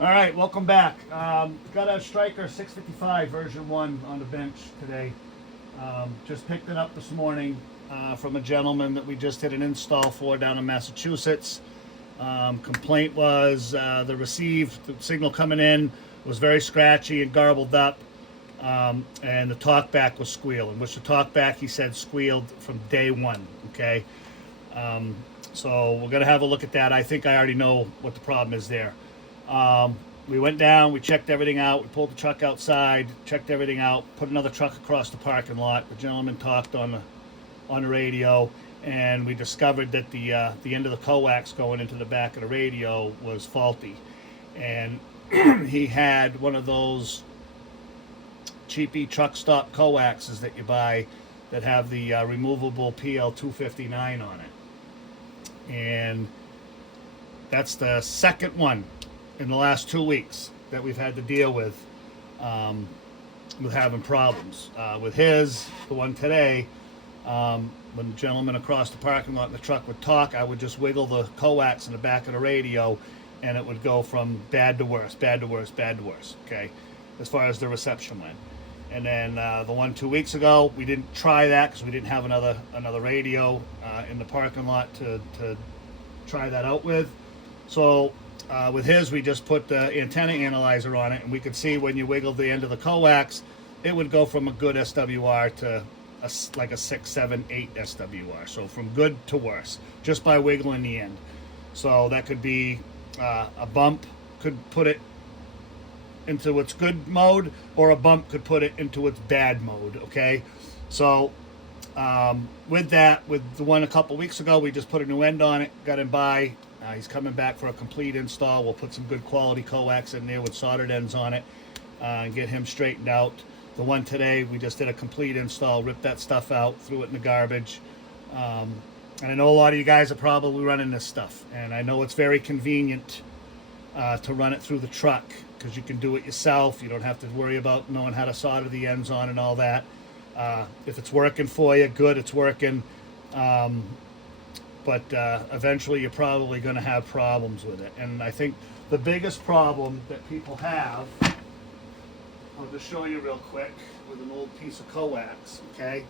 All right, welcome back. Got a Stryker 655 version 1 on the bench today. Just picked it up this morning from a gentleman that we just did an install for down in Massachusetts. Complaint was the signal coming in was very scratchy and garbled up, and the talkback was squealing, which the talkback, he said, squealed from day one, okay? So we're going to have a look at that. I think I already know what the problem is there. We went down, we checked everything out, we pulled the truck outside, checked everything out, put another truck across the parking lot. The gentleman talked on the radio, and we discovered that the end of the coax going into the back of the radio was faulty. And he had one of those cheapy truck stop coaxes that you buy that have the removable PL259 on it. And that's the second one in the last 2 weeks that we've had to deal with having problems. With the one today, when the gentleman across the parking lot in the truck would talk, I would just wiggle the coax in the back of the radio, and it would go from bad to worse, bad to worse, bad to worse, okay, as far as the reception went. And then the one 2 weeks ago, we didn't try that because we didn't have another radio in the parking lot to try that out with. So with we just put the antenna analyzer on it, and we could see when you wiggled the end of the coax, it would go from a good SWR to like a 6, 7, 8 SWR. So from good to worse, just by wiggling the end. So that could be a bump could put it into its good mode, or a bump could put it into its bad mode, okay? So with the one a couple weeks ago, we just put a new end on it, got him by. He's coming back for a complete install. We'll put some good quality coax in there with soldered ends on it and get him straightened out. The one today, we just did a complete install, ripped that stuff out, threw it in the garbage. And I know a lot of you guys are probably running this stuff, and I know it's very convenient to run it through the truck because you can do it yourself. You don't have to worry about knowing how to solder the ends on and all that. If it's working for you, good, it's working. But eventually you're probably going to have problems with it. And I think the biggest problem that people have, I'll just show you real quick with an old piece of coax, okay?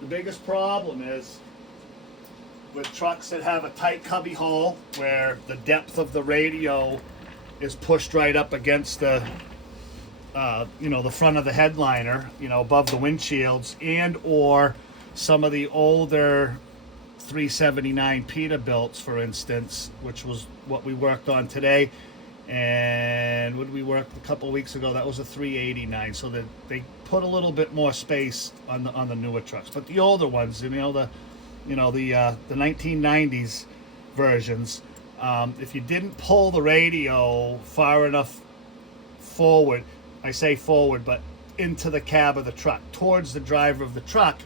The biggest problem is with trucks that have a tight cubby hole where the depth of the radio is pushed right up against the the front of the headliner, above the windshields, and or some of the older 379 Peterbilts, for instance, which was what we worked on today. And when we worked a couple of weeks ago, that was a 389. So that they put a little bit more space on the newer trucks. But the older ones, the 1990s versions, if you didn't pull the radio far enough forward, I say forward, but into the cab of the truck, towards the driver of the truck,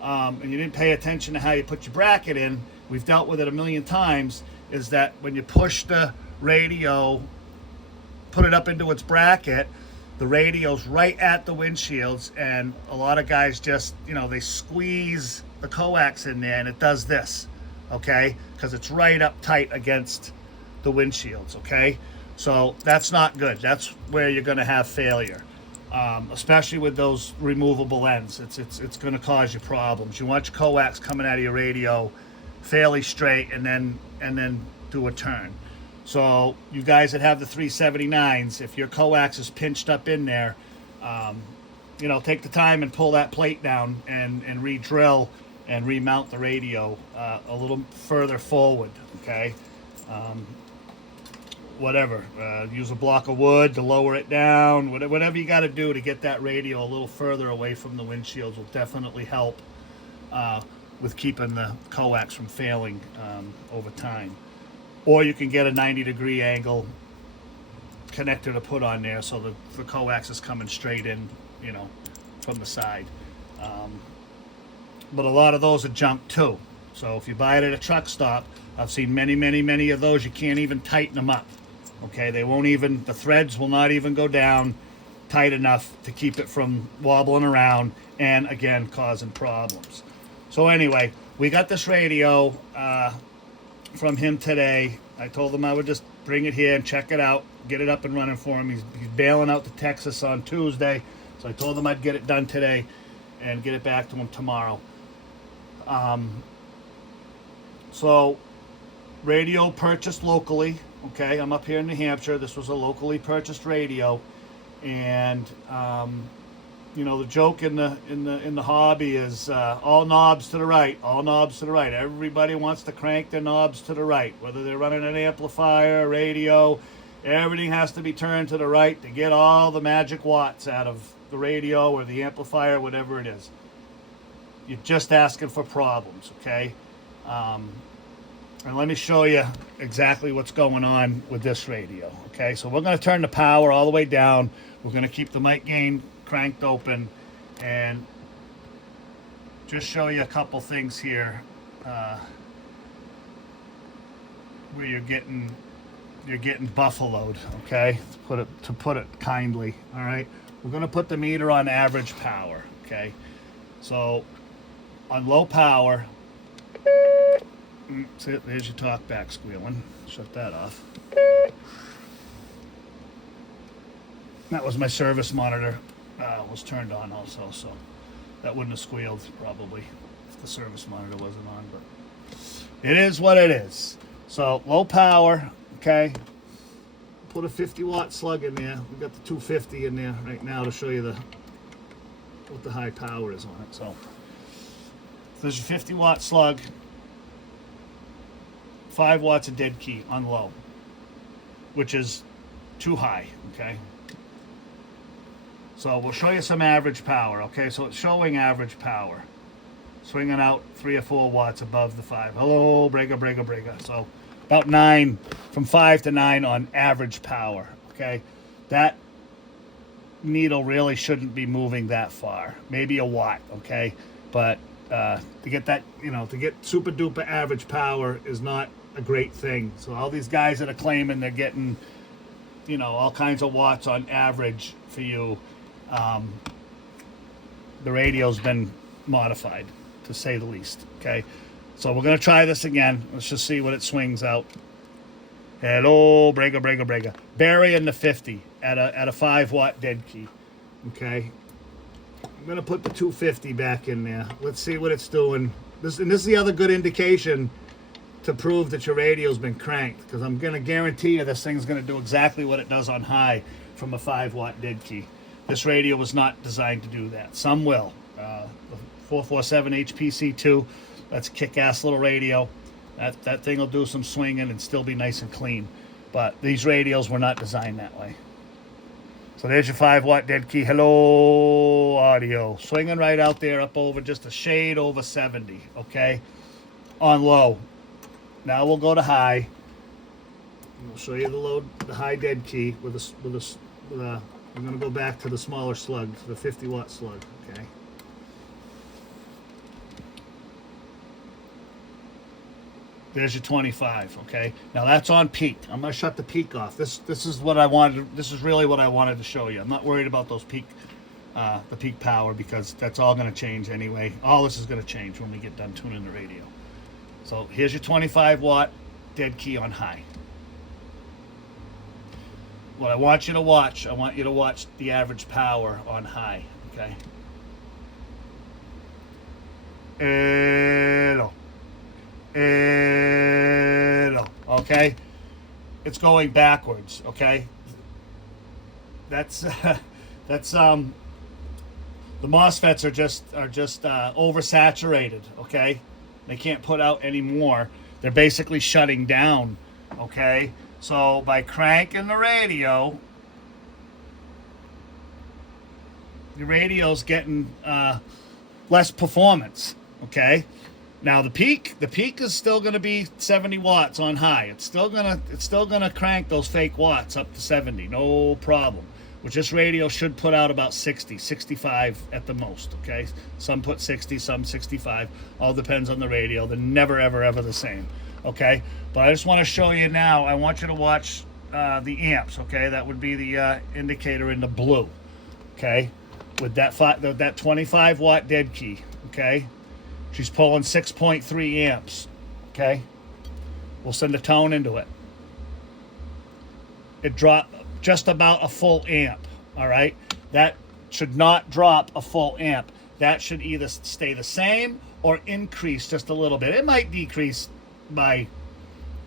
and you didn't pay attention to how you put your bracket in, we've dealt with it a million times, is that when you push the radio, put it up into its bracket, the radio's right at the windshields, and a lot of guys just, they squeeze the coax in there, and it does this, okay? Because it's right up tight against the windshields, okay? So that's not good. That's where you're going to have failure. Especially with those removable ends, it's going to cause you problems. You want your coax coming out of your radio fairly straight, and then do a turn. So you guys that have the 379s, if your coax is pinched up in there, take the time and pull that plate down and re-drill and remount the radio a little further forward. Okay. Whatever, use a block of wood to lower it down, whatever you got to do to get that radio a little further away from the windshields will definitely help with keeping the coax from failing over time. Or you can get a 90-degree angle connector to put on there so the coax is coming straight in, from the side. But a lot of those are junk too. So if you buy it at a truck stop, I've seen many of those, you can't even tighten them up. Okay, the threads will not even go down tight enough to keep it from wobbling around and, again, causing problems. So anyway, we got this radio from him today. I told him I would just bring it here and check it out, get it up and running for him. He's bailing out to Texas on Tuesday, so I told him I'd get it done today and get it back to him tomorrow. So radio purchased locally. Okay, I'm up here in New Hampshire. This was a locally purchased radio, and you know, the joke in the hobby is all knobs to the right, all knobs to the right. Everybody wants to crank their knobs to the right, whether they're running an amplifier, radio. Everything has to be turned to the right to get all the magic watts out of the radio or the amplifier, whatever it is. You're just asking for problems, okay? And let me show you exactly what's going on with this radio, okay? So we're going to turn the power all the way down. We're going to keep the mic gain cranked open and just show you a couple things here where you're getting buffaloed, okay? To put it kindly, all right? We're going to put the meter on average power, okay? So on low power, that's it, there's your talk back squealing. Shut that off. That was my service monitor was turned on also, so that wouldn't have squealed probably if the service monitor wasn't on, but it is what it is. So low power, okay? Put a 50-watt slug in there. We've got the 250 in there right now to show you what the high power is on it. So there's your 50-watt slug, 5 watts of dead key on low, which is too high, okay? So we'll show you some average power, okay? So it's showing average power, swinging out 3 or 4 watts above the 5. Hello, brega. So about 9, from 5 to 9 on average power, okay? That needle really shouldn't be moving that far, maybe a watt, okay? But to get that, you know, to get super duper average power is not a great thing. So all these guys that are claiming they're getting, you know, all kinds of watts on average for you, the radio's been modified, to say the least, okay? So we're going to try this again. Let's just see what it swings out. Hello, brega. Burying the 50 at a 5-watt dead key, okay? I'm going to put the 250 back in there. Let's see what it's doing. This is the other good indication to prove that your radio's been cranked, because I'm going to guarantee you this thing's going to do exactly what it does on high from a 5-watt dead key. This radio was not designed to do that. Some will. The 447 HPC2, that's a kick-ass little radio. That thing will do some swinging and still be nice and clean. But these radios were not designed that way. So there's your 5-watt dead key. Hello, audio. Swinging right out there up over just a shade over 70, okay? On low. Now we'll go to high. We'll show you the high dead key with a I'm going to go back to the smaller slug, the 50-watt slug, okay? There's your 25, okay? Now that's on peak. I'm going to shut the peak off. This is what I wanted. This is really what I wanted to show you. I'm not worried about those peak, the peak power, because that's all going to change anyway. All this is going to change when we get done tuning the radio. So here's your 25-watt dead key on high. What I want you to watch, the average power on high, okay? Hello. Okay? It's going backwards, okay? That's the MOSFETs are just oversaturated, okay? They can't put out any more. They're basically shutting down, okay? So by cranking the radio, the radio's getting less performance, okay? Now the peak is still going to be 70 watts on high. It's still gonna crank those fake watts up to 70, no problem. Which this radio should put out about 60, 65 at the most, okay? Some put 60, some 65. All depends on the radio. They're never, ever the same, okay? But I just want to show you now. I want you to watch the amps, okay? That would be the indicator in the blue, okay? With that 25-watt dead key, okay? She's pulling 6.3 amps, okay? We'll send a tone into it. it dropped just about a full amp. All right, that should not drop a full amp. That should either stay the same or increase just a little bit. It might decrease by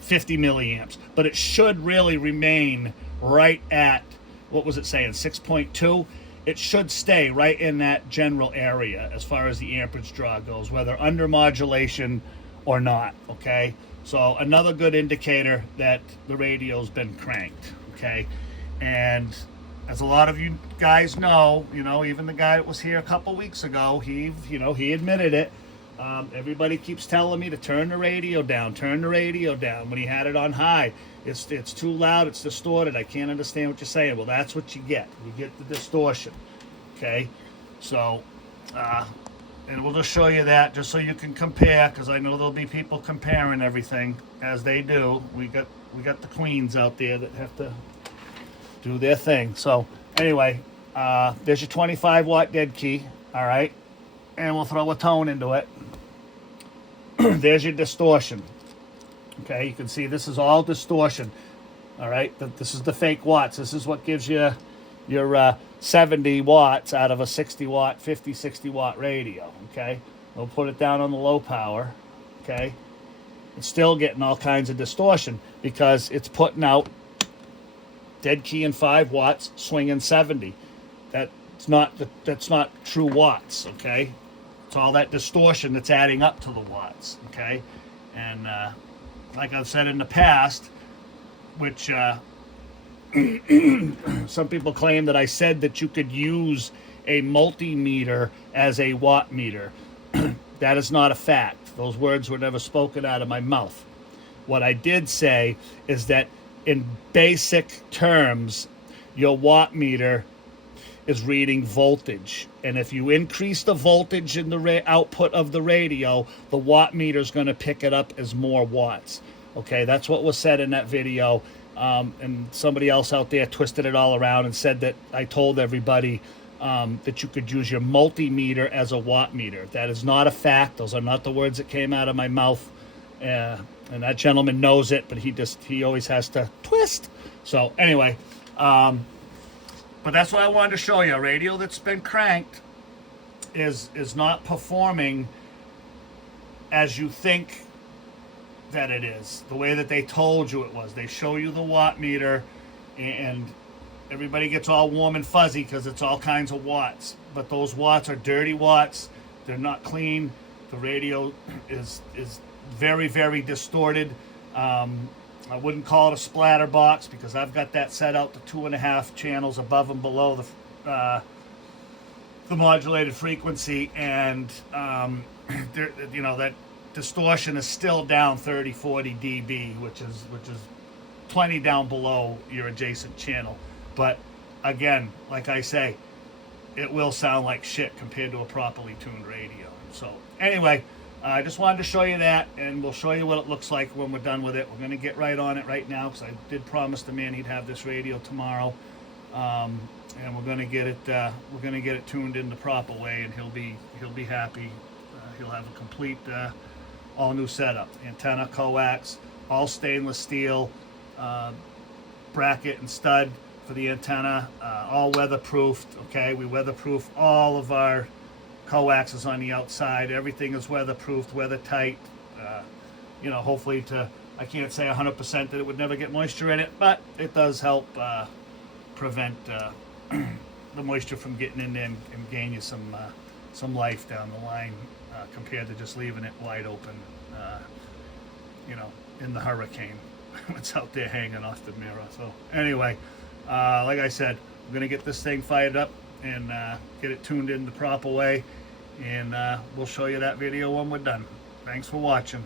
50 milliamps, but it should really remain right at, what was it saying, 6.2? It should stay right in that general area as far as the amperage draw goes, whether under modulation or not, okay? So another good indicator that the radio's been cranked, okay? And as a lot of you guys know, even the guy that was here a couple weeks ago, he admitted it. Everybody keeps telling me to turn the radio down when he had it on high. It's too loud, it's distorted, I can't understand what you're saying. Well, that's what you get. You get the distortion, okay? So, and we'll just show you that just so you can compare, because I know there'll be people comparing everything as they do. We got the queens out there that have to do their thing. So anyway, there's your 25 watt dead key, all right? And we'll throw a tone into it. There's your distortion. Okay, you can see this is all distortion. All right, this is the fake watts. This is what gives you your 70 watts out of a 60 watt, 50, 60 watt radio. Okay, we'll put it down on the low power. Okay, it's still getting all kinds of distortion because it's putting out dead key in 5 watts, swinging 70. That's not true watts. Okay, it's all that distortion that's adding up to the watts. Okay, and like I've said in the past, which some people claim that I said that you could use a multimeter as a watt meter. That is not a fact. Those words were never spoken out of my mouth. What I did say is that in basic terms, your watt meter is reading voltage, and if you increase the voltage in the output of the radio, the watt meter is going to pick it up as more watts. Okay, that's what was said in that video, and somebody else out there twisted it all around and said that I told everybody that you could use your multimeter as a watt meter. That is not a fact. Those are not the words that came out of my mouth, and that gentleman knows it, but he always has to twist. So anyway, but that's what I wanted to show you. A radio that's been cranked is not performing as you think that it is, the way that they told you it was. They show you the watt meter, and everybody gets all warm and fuzzy because it's all kinds of watts. But those watts are dirty watts. They're not clean. The radio is very, very distorted. I wouldn't call it a splatter box because I've got that set out to 2.5 channels above and below the modulated frequency, and that distortion is still down 30-40 dB, which is plenty down below your adjacent channel. But again, like I say, it will sound like shit compared to a properly tuned radio. So anyway, I just wanted to show you that, and we'll show you what it looks like when we're done with it. We're going to get right on it right now because I did promise the man he'd have this radio tomorrow, and we're going to get it tuned in the proper way, and he'll be happy. He'll have a complete all new setup: antenna, coax, all stainless steel, bracket and stud for the antenna, all weatherproofed. Okay, we weatherproof all of our coaxes on the outside. Everything is weatherproofed, weather tight. Hopefully I can't say 100% that it would never get moisture in it, but it does help prevent the moisture from getting in there and gain you some life down the line, compared to just leaving it wide open, in the hurricane. It's out there hanging off the mirror. So anyway, like I said, we're gonna get this thing fired up and get it tuned in the proper way, and we'll show you that video when we're done. Thanks for watching.